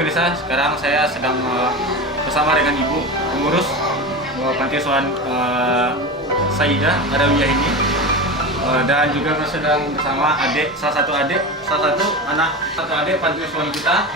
pemirsa, sekarang saya sedang bersama dengan ibu pengurus Panti Asuhan Saidah Adawiyah ini, dan juga sedang bersama salah satu adik Panti Asuhan kita,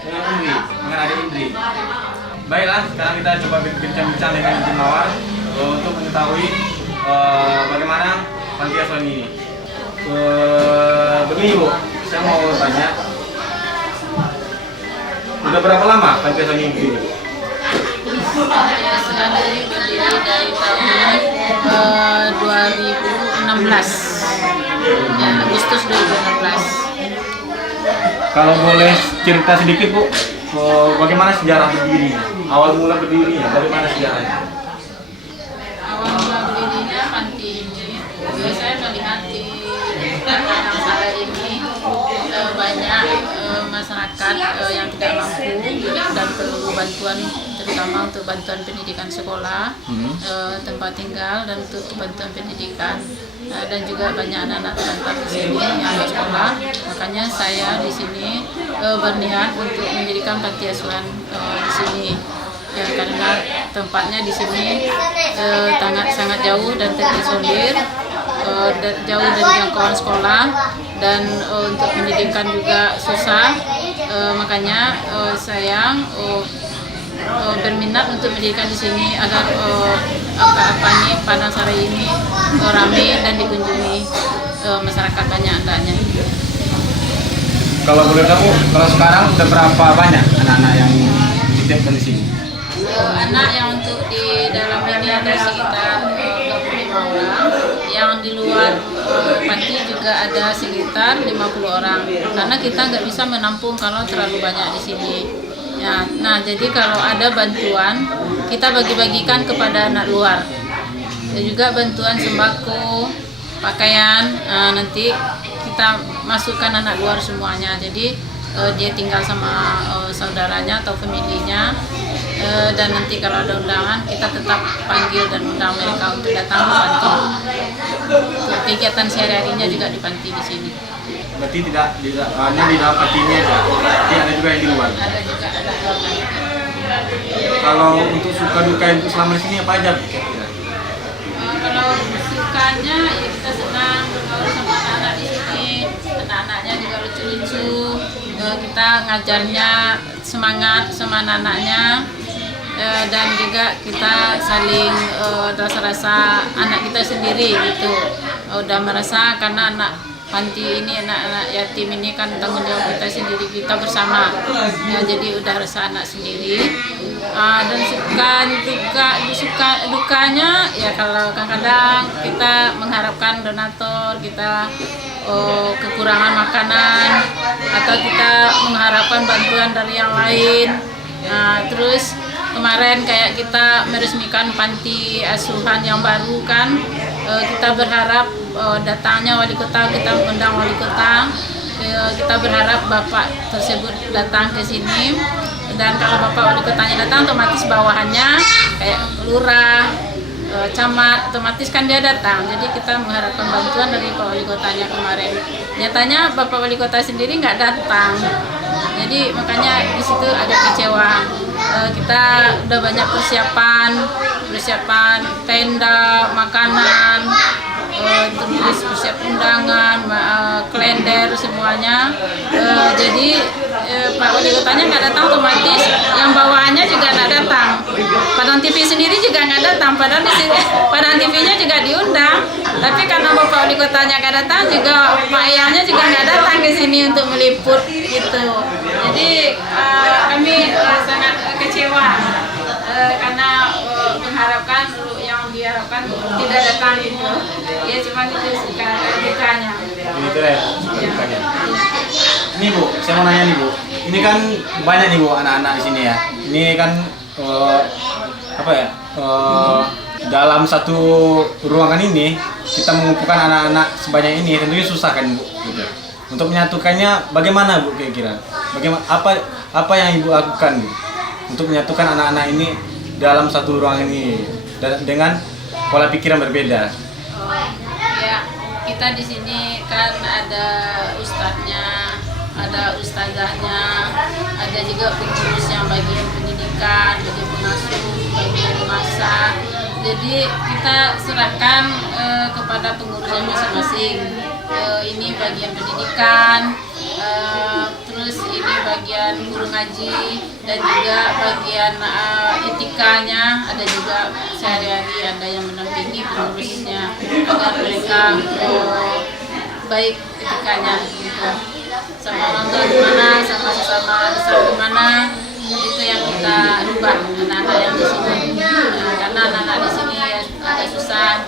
dengan Indri, dengan adik Indri. Baiklah, sekarang kita coba bincang-bincang dengan Ibu Mawar untuk mengetahui bagaimana Panti Asuhan ini. Begini Bu, saya mau tanya, udah berapa lama Panti Asuhan ini berdiri? Sudah berdiri dari tahun 2016, ya, Agustus 2016. Kalau boleh cerita sedikit Bu, bagaimana sejarah berdirinya? Awal mula berdirinya, bagaimana sejarahnya? Awal mula berdirinya panti ini, saya melihat di Padang Sara ini banyak masyarakat yang tidak mampu dan perlu bantuan, terutama untuk bantuan pendidikan sekolah, tempat tinggal, dan untuk bantuan pendidikan. Dan juga banyak anak-anak terlantar di sini yang harus sekolah. Makanya saya di sini berniat untuk mendirikan panti asuhan di sini. Ya, karena tempatnya di sini sangat jauh dan terisolir, jauh dari jangkauan sekolah, dan untuk pendidikan juga susah. Makanya saya berminat untuk mendirikan di sini agar Padang Sara ini ramai dan dikunjungi masyarakat banyak andanya. Kalau boleh tahu, kalau sekarang udah berapa banyak anak-anak yang dititipkan di sini? Anak yang untuk di dalam ini ada sekitar 25 orang, yang di luar panti juga ada sekitar 50 orang. Karena kita nggak bisa menampung kalau terlalu banyak di sini. Ya, nah, jadi kalau ada bantuan, kita bagi-bagikan kepada anak luar. Dan juga bantuan sembako, pakaian, nanti kita masukkan anak luar semuanya. Jadi dia tinggal sama saudaranya atau familinya, dan nanti kalau ada undangan kita tetap panggil dan undang mereka untuk datang ke panti. Untuk kegiatan sehari-harinya juga di panti di sini. Berarti tidak hanya di dalam panti ini aja, tapi ada juga yang di luar. Ada juga ada. Kalau untuk suka duka itu selama di sini apa aja? Kalau sukanya ya kita senang bergaul sama anak-anak di sini, anak-anaknya juga lucu-lucu, kita ngajarnya semangat sama anak-anaknya, dan juga kita saling rasa-rasa anak kita sendiri gitu, udah merasa karena anak panti ini, anak-anak yatim ini kan tanggung jawab kita sendiri, kita bersama, ya, jadi udah rasa anak sendiri. Dan dukanya ya kalau kadang-kadang kita mengharapkan donatur, kita kekurangan makanan, atau kita mengharapkan bantuan dari yang lain. Nah, terus kemarin kayak kita meresmikan panti asuhan yang baru kan, kita berharap datangnya wali kota, kita mengundang wali kota, kita berharap bapak tersebut datang ke sini. Dan kalau bapak wali kotanya datang, otomatis bawahannya kayak lurah, camat, otomatis kan dia datang. Jadi kita mengharapkan bantuan dari pak wali kotanya kemarin. Nyatanya bapak wali kota sendiri nggak datang. Jadi makanya di situ agak kecewa. Kita udah banyak persiapan tenda, makanan, terus persiapan undangan, kalender semuanya. Jadi Pak Wali Kotanya nggak datang, otomatis yang bawaannya juga nggak datang. Padang TV sendiri juga nggak datang, padahal di sini Padang TV-nya juga diundang. Tapi karena Bapak Wali Kotanya nggak datang, juga Pak Ayahnya juga nggak datang ke sini untuk meliput gitu. Jadi kami sangat kecewa karena mengharapkan yang diharapkan tidak datang gitu. Ya cuma itu dukanya. Itu ya, dukanya. Ini Bu, saya mau nanya nih Bu. Ini kan banyak nih Bu anak-anak di sini ya. Ini kan dalam satu ruangan ini kita mengumpulkan anak-anak sebanyak ini tentunya susah kan Bu. Gitu. Untuk menyatukannya bagaimana Bu kira-kira? Bagaimana apa yang Ibu lakukan Bu untuk menyatukan anak-anak ini dalam satu ruangan ini dengan pola pikiran berbeda? Ya, kita di sini kan ada ustadznya, ada ustazahnya, ada juga pengurus yang bagian pendidikan, bagian pengasuh, bagian masak. Jadi kita serahkan kepada pengurusnya masing-masing. Ini bagian pendidikan, terus ini bagian guru ngaji, dan juga bagian etikanya. Ada juga sehari-hari ada yang mendampingi pengurusnya agar mereka baik etikanya gitu. Sama orang tua gimana, sama sesama besar gimana, itu yang kita rubah anak-anak yang di sini. Karena anak-anak di sini agak susah,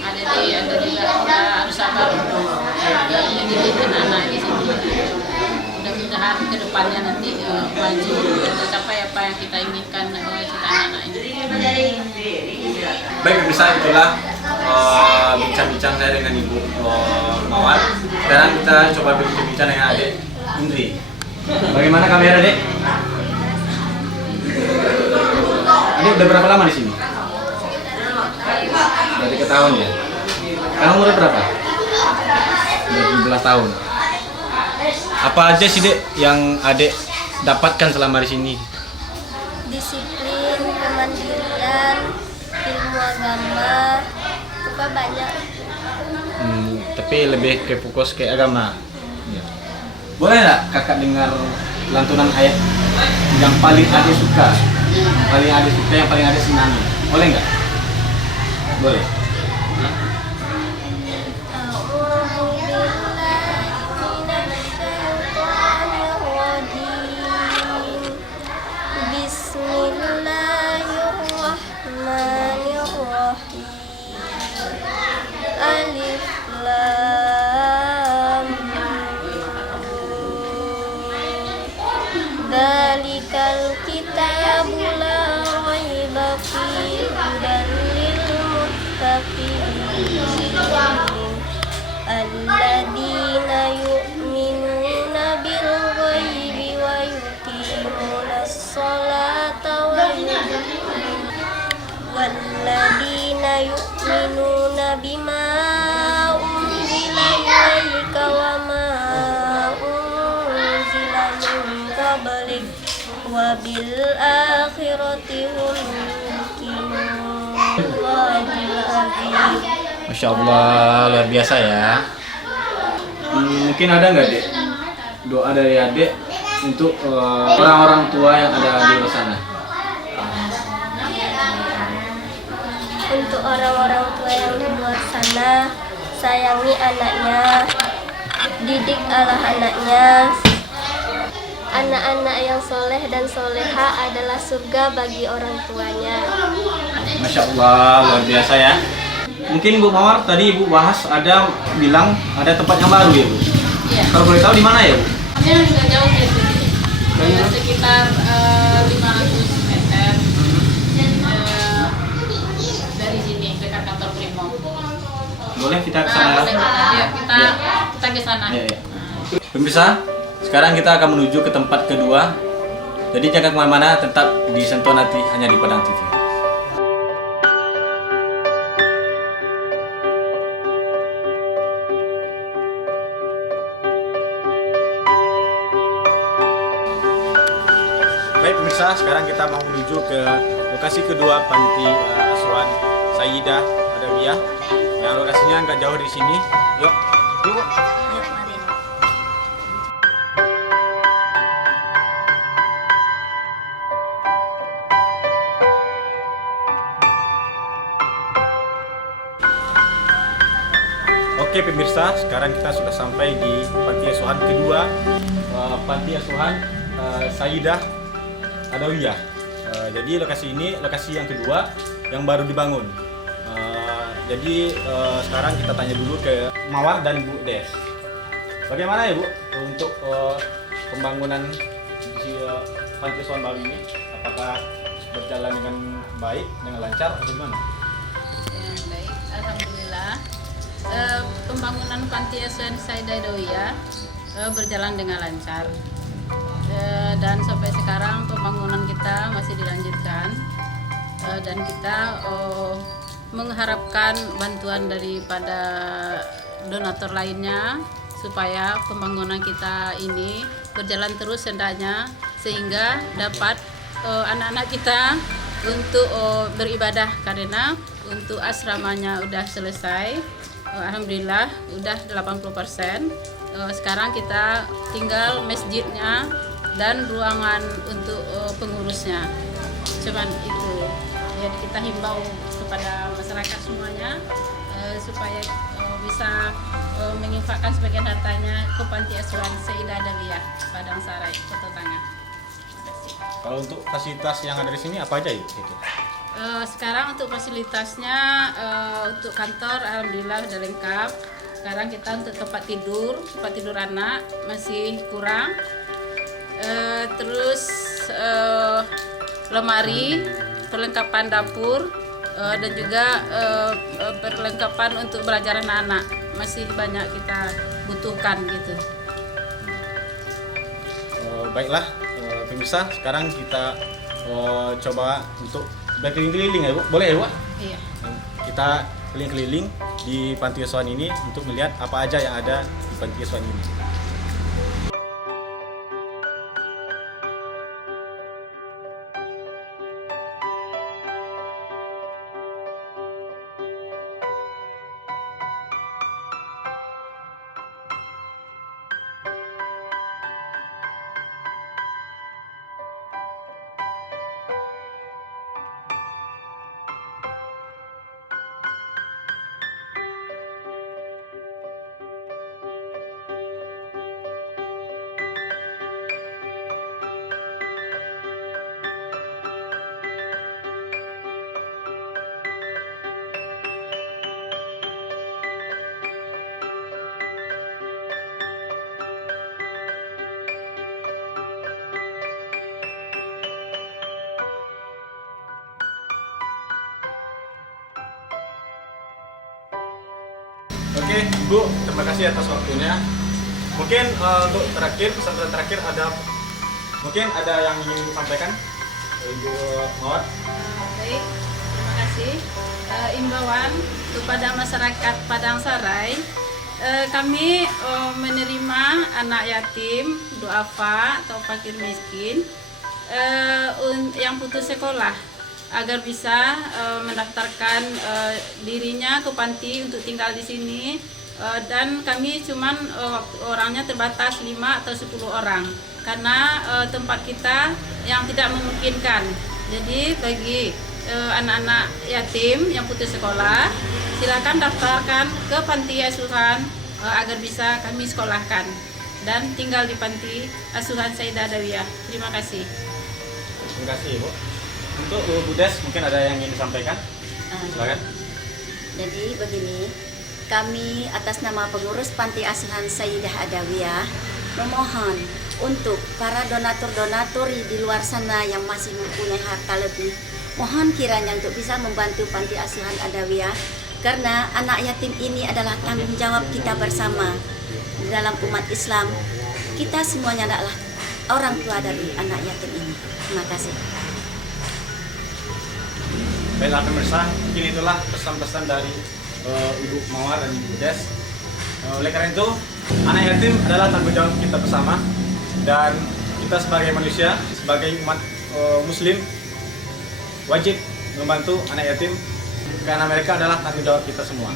ada juga kita harus sabar untuk mendidik anak-anak di sini. Mudah-mudahan kedepannya nanti maju tercapai apa yang kita inginkan cita anak-anak ini. Baik pemirsa, itulah bincang-bincang saya dengan Ibu Mawar. Sekarang kita coba berbincang dengan adik Indri. Bagaimana kamera, Dek? Adik udah berapa lama di sini? Udah 3 tahun ya. Kamu umur berapa? 12 tahun. Apa aja sih, Dek, yang adik dapatkan selama di sini? Disiplin, kemandirian, ilmu agama, apa banyak. Tapi lebih ke fokus ke agama. Ya. Boleh nggak kakak dengar lantunan ayat yang paling adik suka? Paling adik suka, yang paling adik senangi. Boleh nggak? Boleh. Bismillahirrahmanirrahim. Alif Lam Mim. Dzalikal kitabu la raiba fihi hudan lil muttaqin. Alladzina yu'minuna bil ghaibi wa yuqimunas sholata walladzina yu'minuna bima unzila ilaika wa ma unzila min qablik wa bil akhirati hum yuqinun. Wallahul azim. Masya Allah, luar biasa ya. Mungkin ada nggak, Dek, doa dari adik untuk orang-orang tua yang ada di luar sana? Untuk orang-orang tua yang di luar sana, sayangi anaknya, didik anaknya. Anak-anak yang soleh dan soleha adalah surga bagi orang tuanya. Masya Allah, luar biasa ya. Mungkin Bu Mawar tadi Ibu bahas ada bilang ada tempat yang baru ya, Bu? Iya. Kalau boleh tahu di mana ya, Bu? Ini juga jauh dari sini, sekitar 500 meter dari sini, dekat kantor Primo. Boleh kita ke sana? Kita ke sana. Ya, ya. Pemirsa, sekarang kita akan menuju ke tempat kedua. Jadi jangan kemana-mana, tetap di Sentuh Hati hanya di Padang TV. Baik pemirsa, sekarang kita mau menuju ke lokasi kedua panti asuhan Sayyidah Adawiyah. Yang lokasinya nggak jauh dari sini. Yuk, yuk, Bu. Yuk, mari. Oke pemirsa, sekarang kita sudah sampai di panti asuhan kedua, panti asuhan Sayyidah Adawiyah. Jadi lokasi ini lokasi yang kedua yang baru dibangun. Jadi sekarang kita tanya dulu ke Mawar dan Bu Des. Bagaimana ya, Bu, untuk pembangunan di panti asuhan baru ini? Apakah berjalan dengan baik, dengan lancar atau gimana? Baik, alhamdulillah. Pembangunan panti asuhan Sayyidah Adawiyah berjalan dengan lancar. Dan sampai sekarang pembangunan kita masih dilanjutkan, dan kita mengharapkan bantuan daripada donatur lainnya supaya pembangunan kita ini berjalan terus hendaknya, sehingga dapat anak-anak kita untuk beribadah, karena untuk asramanya udah selesai. Alhamdulillah udah 80%. Sekarang kita tinggal masjidnya dan ruangan untuk pengurusnya. Cuman itu. Jadi kita himbau kepada masyarakat semuanya supaya bisa menginfakkan sebagian hartanya ke Panti Asuhan Sayyidah Adawiyah Padang Sarai, Kota Tangah. Kalau untuk fasilitas yang ada di sini apa aja ya? Sekarang untuk fasilitasnya, untuk kantor alhamdulillah udah lengkap. Sekarang kita untuk tempat tidur anak masih kurang. Terus lemari, perlengkapan dapur, dan juga perlengkapan untuk belajar anak-anak masih banyak kita butuhkan gitu. Baiklah pemirsa, sekarang kita coba untuk berkeliling-keliling ya Bu, boleh ya Bu? Iya. Kita keliling-keliling di Panti Asuhan ini untuk melihat apa aja yang ada di Panti Asuhan ini. Oke, Bu, terima kasih atas waktunya. Mungkin untuk pesan terakhir mungkin ada yang ingin disampaikan, Ibu Mawar? Baik, terima kasih. Imbauan kepada masyarakat Padang Sarai, kami menerima anak yatim, duafa atau fakir miskin yang putus sekolah agar bisa mendaftarkan dirinya ke panti untuk tinggal di sini, dan kami cuman orangnya terbatas 5 atau 10 orang karena tempat kita yang tidak memungkinkan. Jadi bagi anak-anak yatim yang putus sekolah, silakan daftarkan ke Panti Asuhan agar bisa kami sekolahkan dan tinggal di Panti Asuhan Sayyidah Adawiyah. Terima kasih. Terima kasih, Bu. Untuk Bu Des, mungkin ada yang ingin disampaikan? Silakan. Jadi begini, kami atas nama pengurus Panti Asuhan Sayyidah Adawiyah memohon untuk para donatur-donatur di luar sana yang masih mempunyai harta lebih, mohon kiranya untuk bisa membantu Panti Asuhan Adawiyah, karena anak yatim ini adalah tanggung jawab kita bersama dalam umat Islam. Kita semuanya adalah orang tua dari anak yatim ini. Terima kasih. Baiklah pemirsa, mungkin itulah pesan-pesan dari Ibu Mawar dan Ibu Des. Oleh karena itu, anak yatim adalah tanggung jawab kita bersama, dan kita sebagai manusia, sebagai umat Muslim, wajib membantu anak yatim karena mereka adalah tanggung jawab kita semua.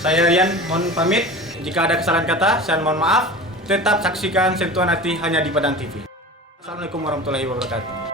Saya Rian, mohon pamit. Jika ada kesalahan kata, saya mohon maaf. Tetap saksikan Sentuhan Hati hanya di Padang TV. Assalamualaikum warahmatullahi wabarakatuh.